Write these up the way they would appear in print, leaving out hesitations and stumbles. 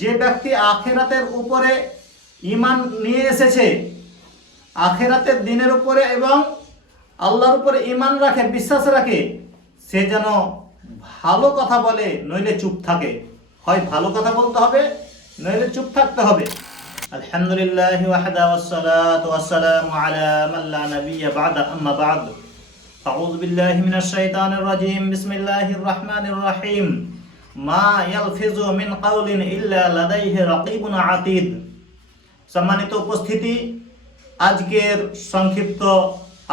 যে ব্যক্তি আখেরাতের উপরে ঈমান নিয়ে এসেছে, আখেরাতের দিনের উপরে এবং আল্লাহর উপরে ঈমান রাখে, বিশ্বাস রাখে, সে যেন ভালো কথা বলে নইলে চুপ থাকে। হয় ভালো কথা বলতে হবে নইলে চুপ থাকতে হবে। আলহামদুলিল্লাহি ওয়াহদা ওয়াসসালাতু ওয়াসসালামু আলা মান লা নাবিয়্যা বা'দা, আম্মা বা'দ। আউযু বিল্লাহি মিনাশ শাইতানির রাজীম। বিসমিল্লাহির রাহমানির রাহিম। মা ইয়ালফিযু মিন কাওলিন ইল্লা লাদাইহি রাকীবুন আতীদ। সম্মানিত উপস্থিতি, আজকের সংক্ষিপ্ত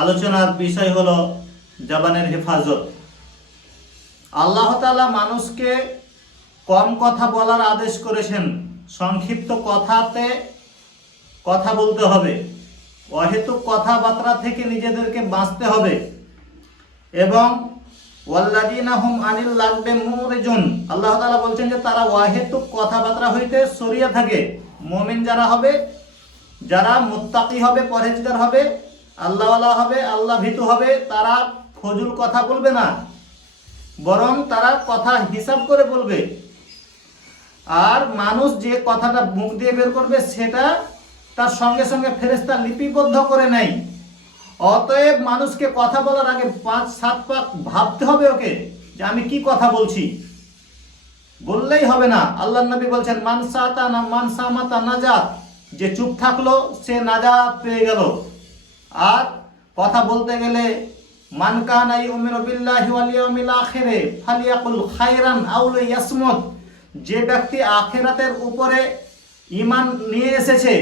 আলোচনার বিষয় হলো জবানের হেফাজত। আল্লাহ তাআলা মানুষকে কম কথা বলার আদেশ করেছেন। সংক্ষিপ্ত কথাতে কথা বলতে হবে, অহেতুক কথাবার্তা থেকে নিজেদেরকে বাঁচতে হবে এবং ওয়াল্লাযীনা হুম আনিল লাগবি মুরিজুন। আল্লাহ তাআলা বলছেন যে তারা অহেতুক কথাবার্তা হইতে সরিয়ে থাকে। মুমিন যারা হবে, যারা মুত্তাকি হবে, পরহেজগার হবে, আল্লাহওয়ালা হবে, আল্লাহ ভীতু হবে, তারা ফজুল কথা বলবে না, বরং তারা কথা হিসাব করে বলবে। আর মানুষ যে কথাটা মুখ দিয়ে বের করবে সেটা তার সঙ্গে সঙ্গে ফেরেশতা লিপিবদ্ধ করে নেয়। অতএব মানুষকে কথা বলার আগে 5-7 পাক ভাবতে হবে ওকে, যে আমি কি কথা বলছি। বললেই হবে না। আল্লাহর নবী বলছেন মান সামাতা নাজাত, যে চুপ থাকলো সে নাজাত পেয়ে গেল। আর কথা বলতে গেলে মান কানা ইউমিনু বিল্লাহি ওয়াল ইয়াউমিল আখিরে ফালিয়াকুল খায়রান আও লিয়াসমুত। যে ব্যক্তি আখিরাতের উপরে ঈমান নিয়ে এসেছে,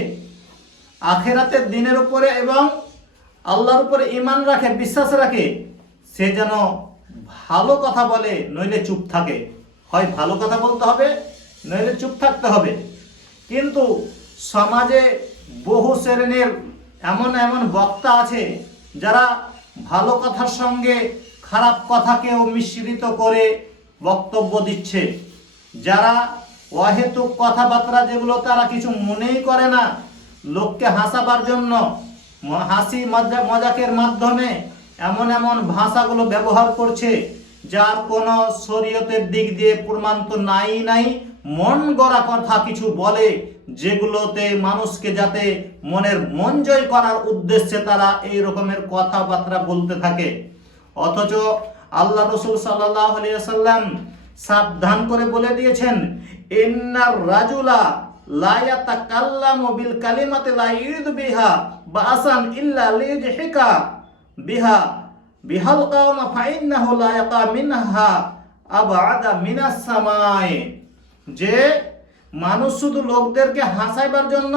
আখিরাতের দিনের উপরে এবং আল্লাহর উপরে ঈমান রাখে, বিশ্বাস রাখে, সে যেন ভালো কথা বলে নইলে চুপ থাকে। হয় ভালো কথা বলতে হবে নইলে চুপ থাকতে হবে। কিন্তু সমাজে বহু শ্রেণীর এমন এমন বক্তা আছে যারা ভালো কথার সঙ্গে খারাপ কথাকেও মিশ্রিত করে বক্তব্য দিচ্ছে। যারা অহেতুক কথাবার্তা যেগুলো তারা কিছু মনেই করে না, লোককে হাসাবার জন্য হাসি মজাকের মাধ্যমে এমন এমন ভাষাগুলো ব্যবহার করছে যার কোনো শরীয়তের দিক দিয়ে প্রমাণ তো নাই। মন গড়া কথা কিছু বলে যেগুলোতে মানুষকে যাতে মনের মন জয় করার উদ্দেশ্যে তারা এই রকমের কথাবার্তা বলতে থাকে। অথচ আল্লাহ রাসূল সাল্লাল্লাহু আলাইহি ওয়াসাল্লাম সাবধান করে বলে দিয়েছেন, ইন্নার রাজুলা লা ইয়াতাকাল্লামু বিল কালিমাতি লা ইউরিদু বিহা বাসান ইল্লা লিয়ুজহিকা বিহা বিহাল কাওমা ফাইন্নাহু লা ইয়াকা মিনহা আবআদা মিনাস সামাই। যে মানুষ শুধু লোকদেরকে হাসাইবার জন্য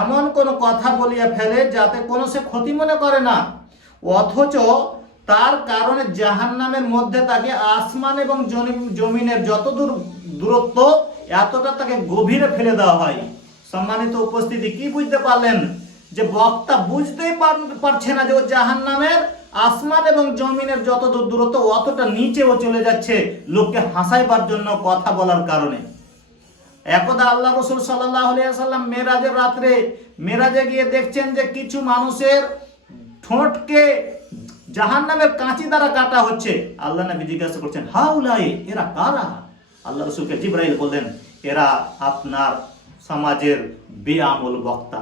এমন কোন কথা বলিয়া ফেলে যাতে কোনো সে ক্ষতি মনে করে না, অথচ তার কারণে জাহান্নামের মধ্যে তাকে আসমান এবং জমিনের যত দূরত্ব এতটা তাকে গভীরে ফেলে দেওয়া হয়। সম্মানিত উপস্থিতি, কি বুঝতে পারলেন? যে বক্তা বুঝতেই পারছে না যে ও জাহান্নামের আসমান এবং জমিনের যত দূরত্ব অতটা নিচেও চলে যাচ্ছে লোককে হাসাইবার জন্য কথা বলার কারণে। একদা আল্লাহ রাসূল সাল্লাল্লাহু আলাইহি ওয়াসাল্লাম মেরাজের রাত্রে মেরাজে গিয়ে দেখছেন যে কিছু মানুষের ঠোঁটকে জাহান্নামের কাঁচি দ্বারা কাটা হচ্ছে। আল্লাহ নবী জিজ্ঞাসা করছেন, হাউলাই, এরা কারা? আল্লাহ রাসূলকে জিবরাইল বললেন, এরা আপনার সমাজের বেআমল বক্তা।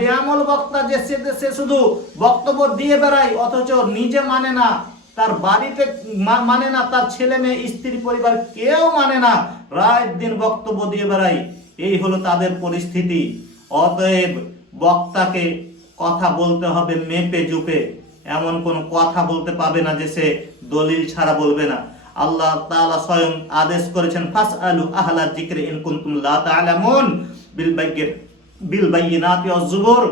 বেআমল বক্তা, যে সে শুধু বক্তব্য দিয়ে বেড়ায় অথচ নিজে মানে না, তার বাড়িতে মানে না, তার ছেলে মেয়ে স্ত্রী পরিবার কেউ মানে না, রাত দিন বক্তব্য দিয়ে বেড়ায়। এই হলো তাদের পরিস্থিতি। অতএব বক্তাকে কথা বলতে হবে মেপে জুপে। এমন কোন কথা বলতে পাবে না যে সে দলিল ছাড়া বলবে না। আল্লাহ তাআলা স্বয়ং আদেশ করেছেন, ফাসআলু আহলা যিকরি ইন কুনতুম লা তা'লামুন বিল বাইয়িনাতি ওয়াজ জুবুর।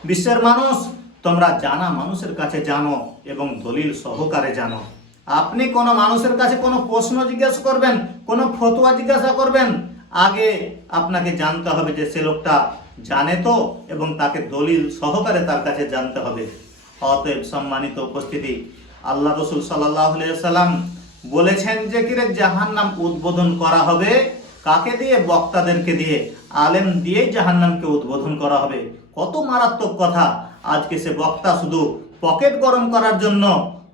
বিশ্বের মানুষ, তোমরা জানা মানুষের কাছে জানো এবং দলিল সহকারে জানো। আপনি কোনো মানুষের কাছে কোনো প্রশ্ন জিজ্ঞাসা করবেন, কোনো ফতোয়া জিজ্ঞাসা করবেন, আগে আপনাকে জানতে হবে যে সে লোকটা জানে তো, এবং তাকে দলিল সহকারে তার কাছে জানতে হবে। অতএব সম্মানিত উপস্থিতি, আল্লাহ রাসূল সাল্লাল্লাহু আলাইহি ওয়াসাল্লাম বলেছেন যে কিরে জাহান্নাম উদ্বোধন করা হবে কাকে দিয়ে? বক্তাদেরকে দিয়ে, আলেম দিয়ে জাহান্নামকে উদ্বোধন করা হবে। কত মারাত্মক কথা! আজকে সে বক্তা শুধু পকেট গরম করার জন্য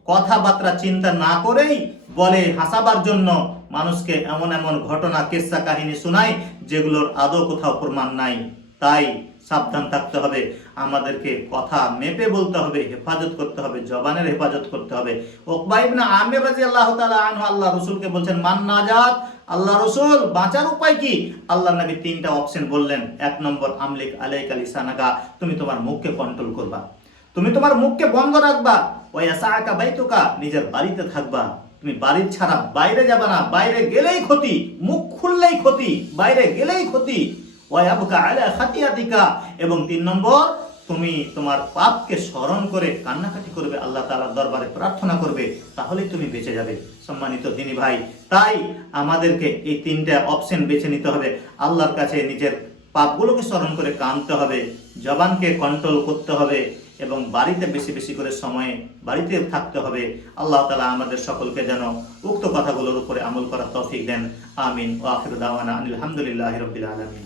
কথাবার্তা চিন্তা না করেই বলে হাসাবার জন্য মানুষকে এমন এমন ঘটনা কিস্সা কাহিনী শোনায় যেগুলোর আদৌ কোথাও প্রমাণ নাই। তাই সাবধান থাকতে হবে, আমাদেরকে কথা মেপে বলতে হবে, হেফাজত করতে হবে, জবানের হেফাজত করতে হবে। উকবা ইবনে আমির রাদিয়াল্লাহু তাআলা আনহু আল্লাহ রাসূলকে বলছেন, মান নাজাত, আল্লাহ রাসূল বাঁচার উপায় কি? আল্লাহ নবী তিনটা অপশন বললেন। এক নম্বর, আমলিক আলাইকা লিসানাকা, তুমি তোমার মুখকে কন্ট্রোল করবা, তুমি তোমার মুখকে বন্ধ রাখবা। ওয়াসাআকা বাইতুকা, নিজের বাড়িতে থাকবা, তুমি বাড়ির ছাড়া বাইরে যাবে না, বাইরে গেলেই ক্ষতি, মুখ খুললেই ক্ষতি, বাইরে গেলেই ক্ষতি। ওয়ায়াবকা আলা খাতিয়াতিকা, এবং 3 নম্বর, তুমি তোমার পাপকে স্মরণ করে কান্নাকাটি করবে, আল্লাহ তাআলার দরবারে প্রার্থনা করবে, তাহলেই তুমি বেঁচে যাবে। সম্মানিত দিনী ভাই, তাই আমাদেরকে এই 3টা অপশন বেছে নিতে হবে। আল্লাহর কাছে নিজের পাপগুলোকে স্মরণ করে কাঁদতে হবে, জবানকে কন্ট্রোল করতে হবে, এবং বাড়িতে বেশি বেশি করে সময় বাড়িতে থাকতে হবে। আল্লাহ তাআলা আমাদের সকলকে যেন উক্ত কথাগুলোর উপরে আমল করার তৌফিক দেন। আমিন। ওয়া আখিরু দাওয়ানা আনিল হামদুলিল্লাহি রাব্বিল আলামিন।